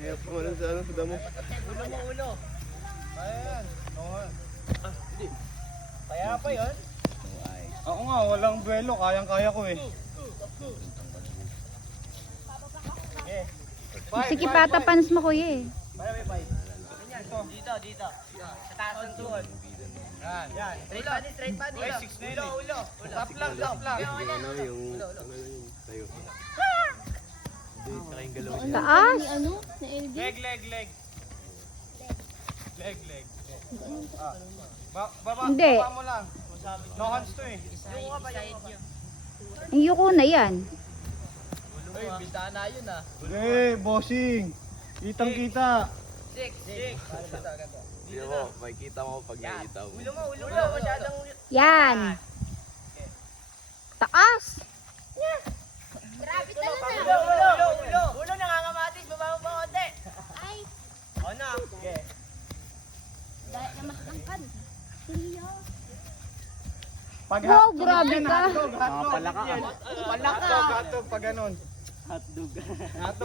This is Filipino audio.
Kaya pa man sa ano, sa damo. Ulo mo, ulo. Ayan. Oo. Kaya pa yun? Ako nga, walang buwelo. Kayang-kaya ko eh. Sige, patapans mo kuya eh. Para may bite. Dito, dito. Sa taas ng tuhod. Yan. Yan. Straight pa, Uy, 6 na yun eh. Ulo. Tap lang, tap lang. Yung ano, yung tayo. Hindi, saka yung galaw. Taas. Ano? Na LD? Leg. Leg. Baba, Hindi. baba mo lang. No hands to eh. Yung ka ba, yung ka ba? Ang yuko na yan. Uy, bintana yun ah. Eh, bossing. Kitang-kita. Six. Hindi mo, makikita mo pag nakita mo. Ulo mo, masyadong... Yan. Taas. Grabe talaga. Ulo, nangangamatis, baba mo pa konti. Ay, O na. Okay. dahil na matangkad. Seryo. Pag Wow, hotdog grabe yan, ka. hotdog. Palaka. Hotdog, pag ganun. Hotdog. Hotdog.